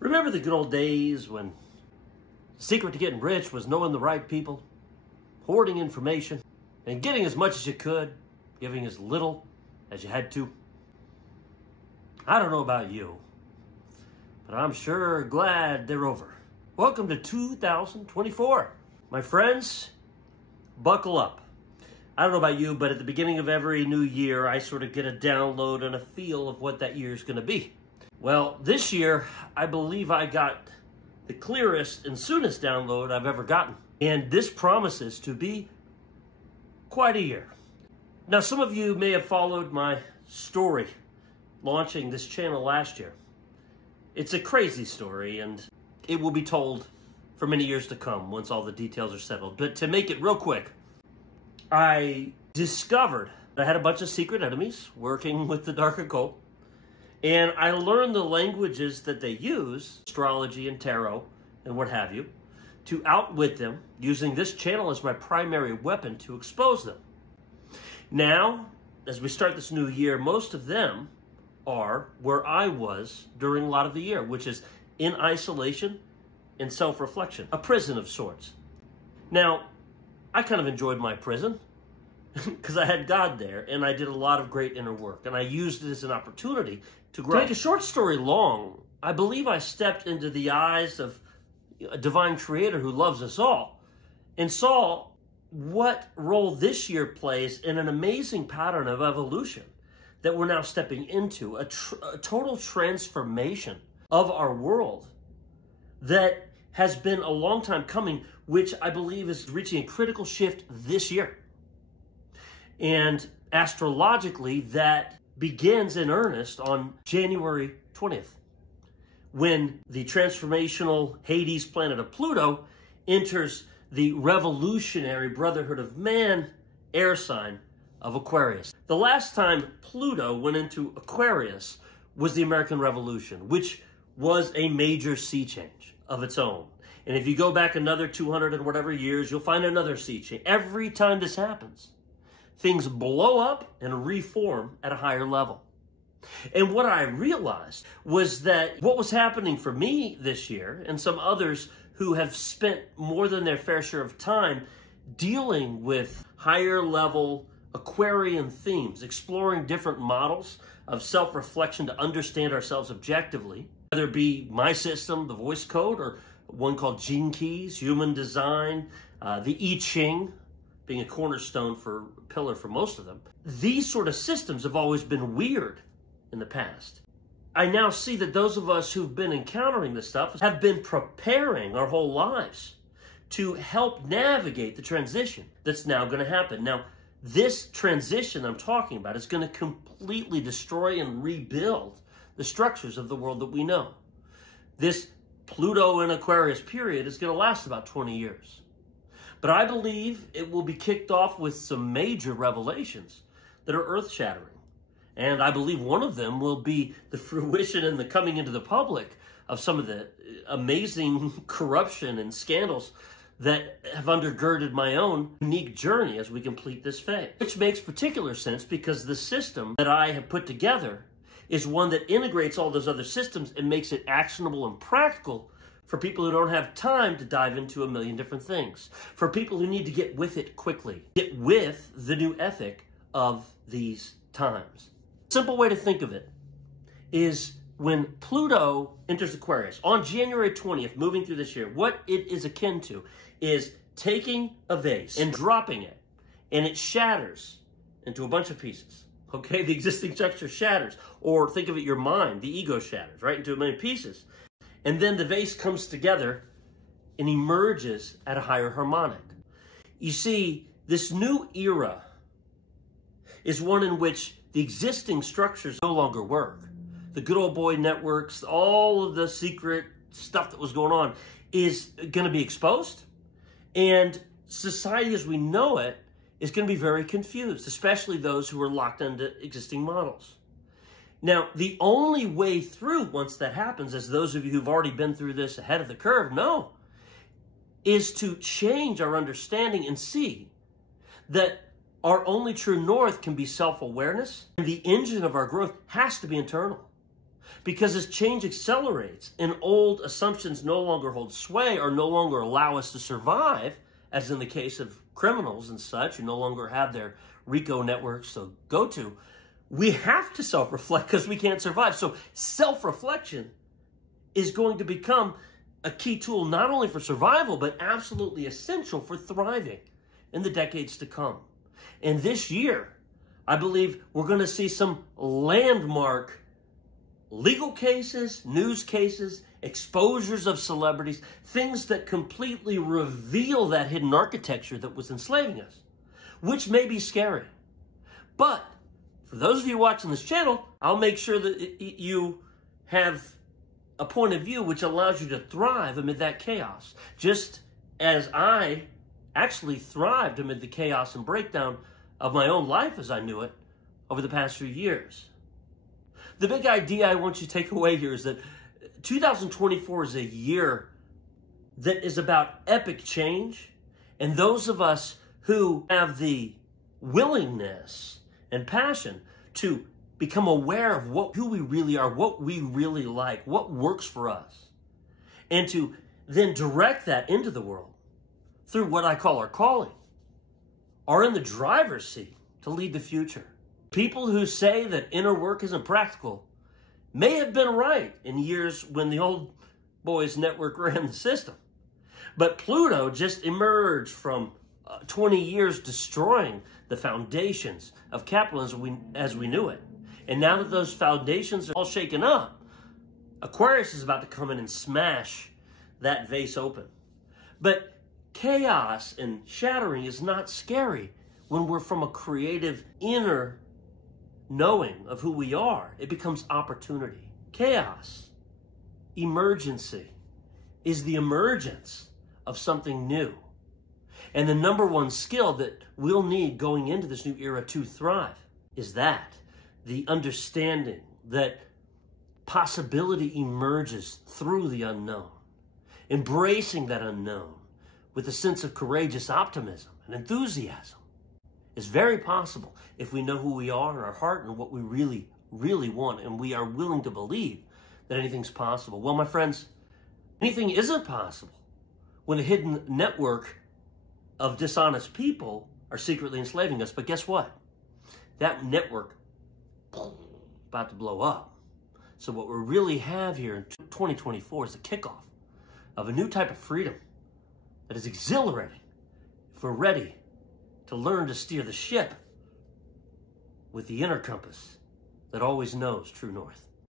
Remember the good old days when the secret to getting rich was knowing the right people, hoarding information, and getting as much as you could, giving as little as you had to? I don't know about you, but I'm sure glad they're over. Welcome to 2024. My friends, buckle up. I don't know about you, but at the beginning of every new year, I sort of get a download and a feel of what that year is going to be. Well, this year, I believe I got the clearest and soonest download I've ever gotten. And this promises to be quite a year. Now, some of you may have followed my story launching this channel last year. It's a crazy story, and it will be told for many years to come once all the details are settled. But to make it real quick, I discovered I had a bunch of secret enemies working with the dark occult. And I learned the languages that they use, astrology and tarot and what have you, to outwit them, using this channel as my primary weapon to expose them. Now, as we start this new year, most of them are where I was during a lot of the year, which is in isolation and self-reflection, a prison of sorts. Now, I kind of enjoyed my prison because I had God there, and I did a lot of great inner work, and I used it as an opportunity to grow. To make a short story long, I believe I stepped into the eyes of a divine creator who loves us all and saw what role this year plays in an amazing pattern of evolution that we're now stepping into, a total transformation of our world that has been a long time coming, which I believe is reaching a critical shift this year. And astrologically, that begins in earnest on January 20th, when the transformational Hades planet of Pluto enters the revolutionary Brotherhood of Man air sign of Aquarius. The last time Pluto went into Aquarius was the American Revolution, which was a major sea change of its own. And if you go back another 200 and whatever years, you'll find another sea change. Every time this happens, things blow up and reform at a higher level. And what I realized was that what was happening for me this year, and some others who have spent more than their fair share of time dealing with higher level Aquarian themes, exploring different models of self-reflection to understand ourselves objectively, whether it be my system, the voice code, or one called Gene Keys, human design, the I Ching, being a cornerstone pillar for most of them. These sort of systems have always been weird in the past. I now see that those of us who've been encountering this stuff have been preparing our whole lives to help navigate the transition that's now going to happen. Now, this transition I'm talking about is going to completely destroy and rebuild the structures of the world that we know. This Pluto and Aquarius period is going to last about 20 years. But I believe it will be kicked off with some major revelations that are earth-shattering. And I believe one of them will be the fruition and the coming into the public of some of the amazing corruption and scandals that have undergirded my own unique journey as we complete this phase. Which makes particular sense because the system that I have put together is one that integrates all those other systems and makes it actionable and practical for people who don't have time to dive into a million different things. For people who need to get with it quickly. Get with the new ethic of these times. Simple way to think of it is when Pluto enters Aquarius on January 20th, moving through this year, what it is akin to is taking a vase and dropping it, and it shatters into a bunch of pieces. Okay, the existing structure shatters. Or think of it, your mind, the ego shatters, right, into a million pieces. And then the vase comes together and emerges at a higher harmonic. You see, this new era is one in which the existing structures no longer work. The good old boy networks, all of the secret stuff that was going on is going to be exposed. And society as we know it is going to be very confused, especially those who are locked into existing models. Now, the only way through once that happens, as those of you who've already been through this ahead of the curve know, is to change our understanding and see that our only true north can be self-awareness, and the engine of our growth has to be internal. Because as change accelerates and old assumptions no longer hold sway or no longer allow us to survive, as in the case of criminals and such who no longer have their RICO networks to go to, we have to self-reflect because we can't survive. So self-reflection is going to become a key tool not only for survival, but absolutely essential for thriving in the decades to come. And this year, I believe we're going to see some landmark legal cases, news cases, exposures of celebrities, things that completely reveal that hidden architecture that was enslaving us, which may be scary. But for those of you watching this channel, I'll make sure that you have a point of view which allows you to thrive amid that chaos, just as I actually thrived amid the chaos and breakdown of my own life as I knew it over the past few years. The big idea I want you to take away here is that 2024 is a year that is about epic change, and those of us who have the willingness and passion to become aware of who we really are, what we really like, what works for us, and to then direct that into the world through what I call our calling, are in the driver's seat to lead the future. People who say that inner work isn't practical may have been right in years when the old boys network ran the system. But Pluto just emerged from 20 years destroying the foundations of capitalism as we knew it. And now that those foundations are all shaken up, Aquarius is about to come in and smash that vase open. But chaos and shattering is not scary when we're from a creative inner knowing of who we are. It becomes opportunity. Chaos, emergency, is the emergence of something new. And the number one skill that we'll need going into this new era to thrive is that. The understanding that possibility emerges through the unknown. Embracing that unknown with a sense of courageous optimism and enthusiasm is very possible if we know who we are in our heart and what we really, really want, and we are willing to believe that anything's possible. Well, my friends, anything isn't possible when a hidden network of dishonest people are secretly enslaving us. But guess what? That network about to blow up. So what we really have here in 2024 is the kickoff of a new type of freedom that is exhilarating if we're ready to learn to steer the ship with the inner compass that always knows true north.